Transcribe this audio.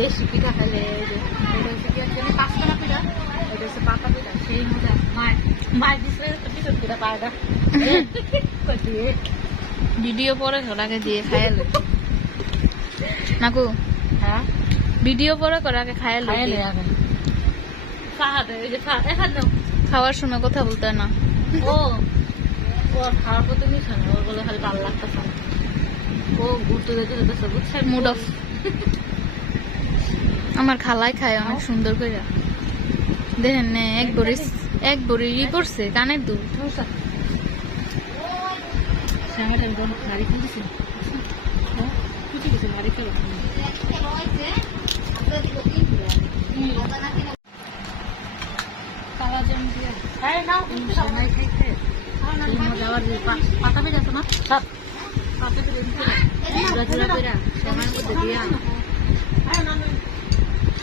দেশি পিঠা খাইলে এটা হচ্ছে কি একটা পাঁচটা পিঠা, এটা হচ্ছে পাতা পিঠা, সেই মজা। মায়ের দিচ্ছে পিছন পিঠা পায় না। ভিডিও পরে আগে দিয়ে খাইলে নাকু। হ্যাঁ ভিডিও পরে করে আগে খাইলে খাওয়ার সময় কথা বলতে হয় না। ও ওর খাওয়ার প্রতি নিশা না, ওর বলে খালি ভালো লাগতেছে, ও ঘুরতে যেতে যেতেছে বুঝছেন, মুড অফ। আমার খালাই খায় অনেক সুন্দর করে, দেখেন না এক বড়ি ই করছে কানের দুল। পাতা পেয়ে যাচ্ছে না সব পাতা পেয়ে